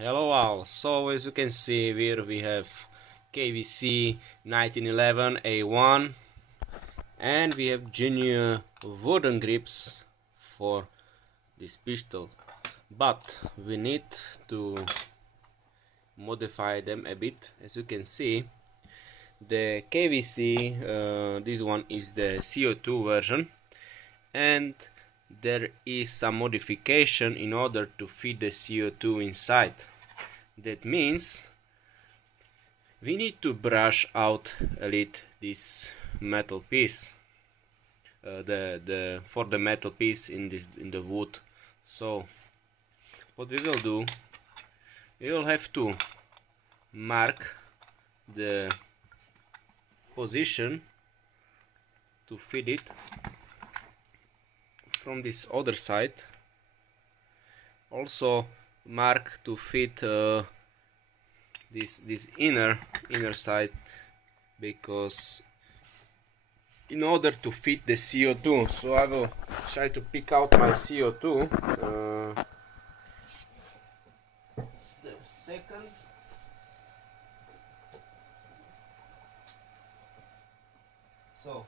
Hello all, so as you can see here we have KWC 1911 A1 and we have genuine wooden grips for this pistol, but we need to modify them a bit. As you can see, the KWC, this one is the CO2 version, and there is some modification in order to fit the CO2 inside. That means we need to brush out a little this metal piece, for the metal piece in the wood. So what we will do, we will have to mark the position to fit it from this other side. Also mark to fit this inner side, because in order to fit the CO2. So I will try to pick out my CO2. Step second. So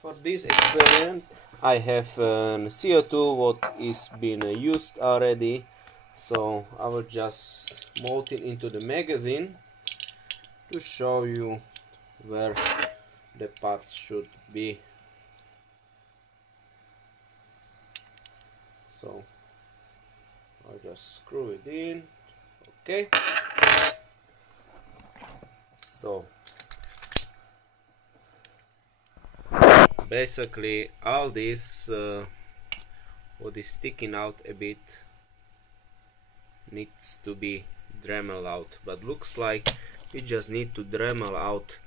for this experiment I have CO2 what is been used already, so I will just mount it into the magazine to show you where the parts should be. So I'll just screw it in. Okay, so basically all this what is sticking out a bit needs to be Dremel out, but looks like we just need to Dremel out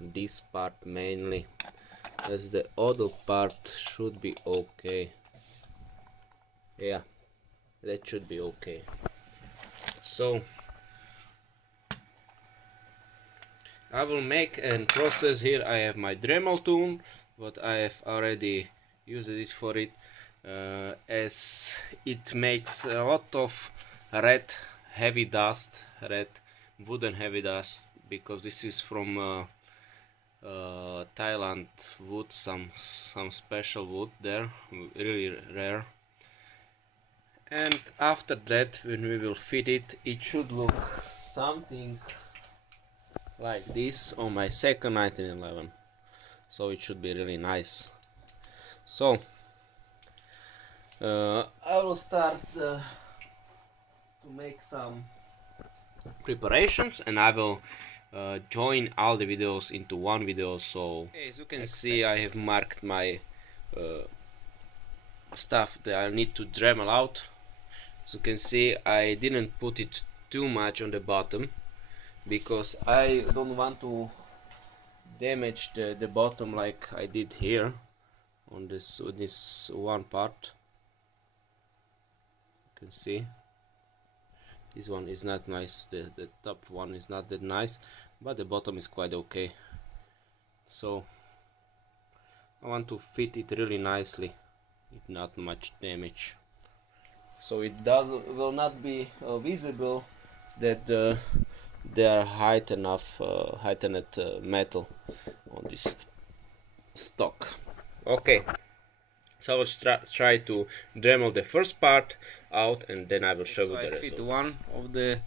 this part mainly, as the other part should be okay. Yeah, that should be okay. So I will make a process here. I have my Dremel tool, but I have already used it for it, as it makes a lot of red heavy dust, red wooden heavy dust, because this is from Thailand wood, some special wood there, really rare. And after that, when we will fit it, it should look something like this on my second 1911. So it should be really nice. So I will start to make some preparations, and I will join all the videos into one video. So as you can see, I have marked my stuff that I need to Dremel out. As you can see, I didn't put it too much on the bottom, because I don't want to damage the bottom like I did here on this one part. You can see this one is not nice, the top one is not that nice, but the bottom is quite okay. So I want to fit it really nicely with not much damage, so it will not be visible that there are heightened metal on this stock. Okay, so I will try to Dremel the first part out, and then I will show you the results. I fit one of the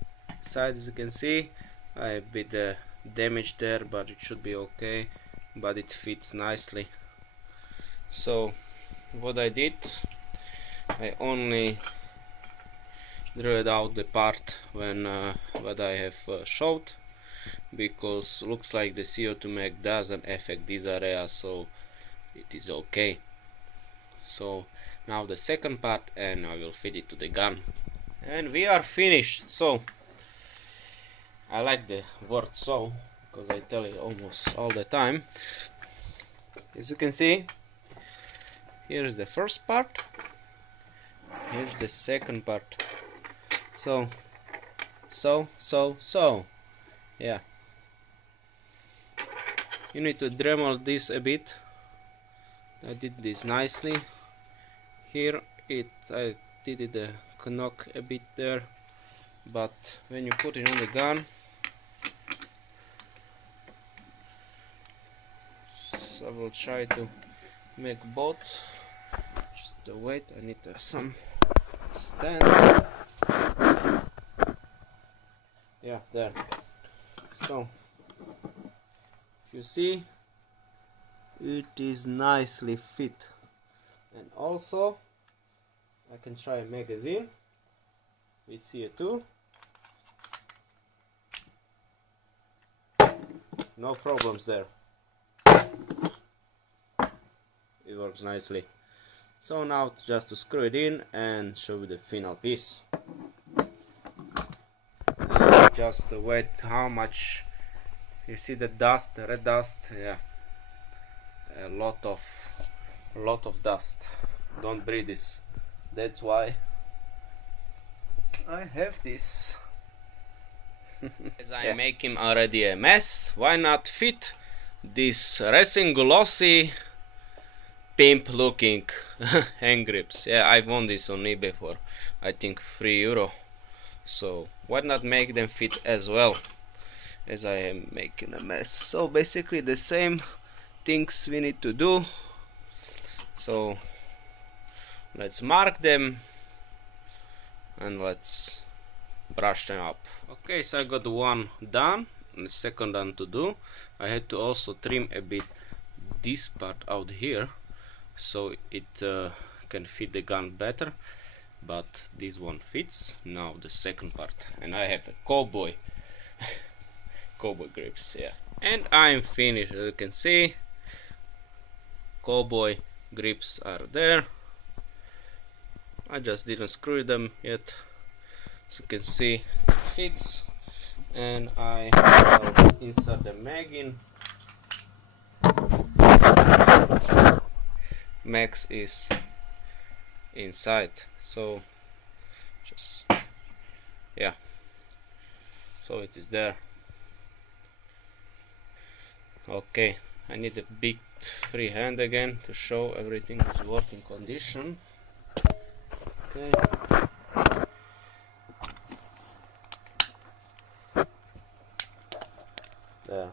sides. As you can see, I have a bit damage there, but it should be okay, but it fits nicely. So what I did, I only drilled out the part when what I have showed, because looks like the CO2 mag doesn't affect this area, so it is okay. So now the second part, and I will fit it to the gun, and we are finished. So I like the word "so" because I tell it almost all the time. As you can see, here's the first part, here's the second part. So yeah, you need to Dremel this a bit. I did this nicely. Here I did it knock a bit there, but when you put it on the gun, so I will try to make both. Just wait, I need some stand. Yeah, there. So if you see, it is nicely fit. And also I can try a magazine with CO2. No problems there. It works nicely. So now just to screw it in and show you the final piece. Just wait how much you see the dust, the red dust. Yeah, a lot of dust. Don't breathe this. That's why I have this. As I make him already a mess, why not fit this racing glossy pimp looking hand grips? Yeah, I won this on eBay for I think €3. So why not make them fit as well, as I am making a mess. So basically the same things we need to do. So let's mark them and let's brush them up. Okay, so I got one done and the second done to do. I had to also trim a bit this part out here so it can fit the gun better, but this one fits. Now the second part, and I have a Cowboy Cowboy grips, yeah, and I'm finished. As you can see, Cowboy grips are there. I just didn't screw them yet. As you can see, it fits, and I will insert the mag in. Max is inside, so just, yeah, so it is there. Okay, I need a big free hand again to show everything is working condition. Okay. There.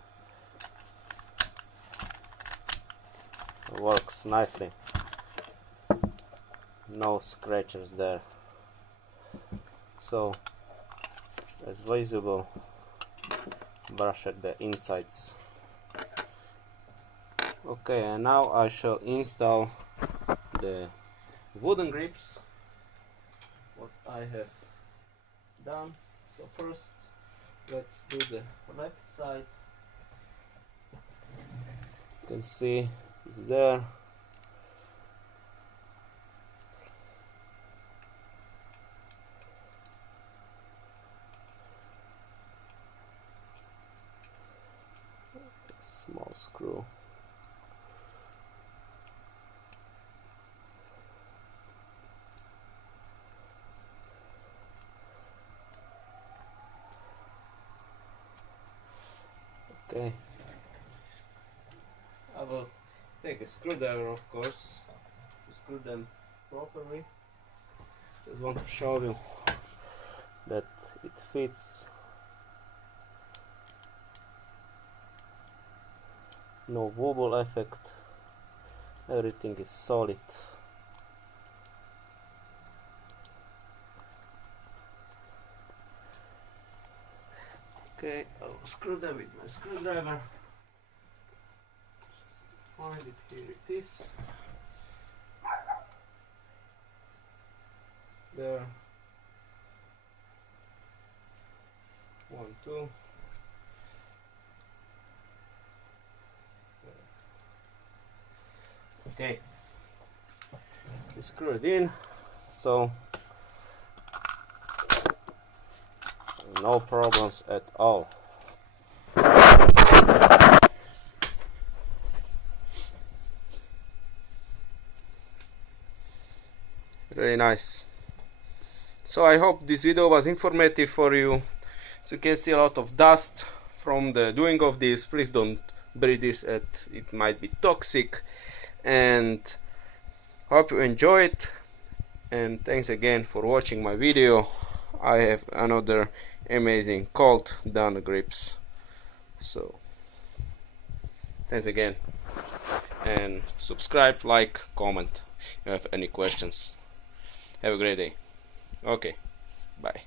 It works nicely. No scratches there. So, as visible, brush at the insides. Okay, and now I shall install the wooden grips, what I have done. So first, let's do the left side. You can see it is there. Small screw. Okay, I will take a screwdriver, of course, to screw them properly. Just want to show you that it fits. No wobble effect. Everything is solid. Okay, I'll screw them with my screwdriver. Find it, here it is. There. 1, 2. Okay, to screw it in, so no problems at all. Really nice. So I hope this video was informative for you. So you can see a lot of dust from the doing of this. Please don't breathe this, it might be toxic. And hope you enjoy it, and thanks again for watching my video. I have another amazing Colt down grips. So thanks again, and subscribe, like, comment if you have any questions. Have a great day. Okay, bye.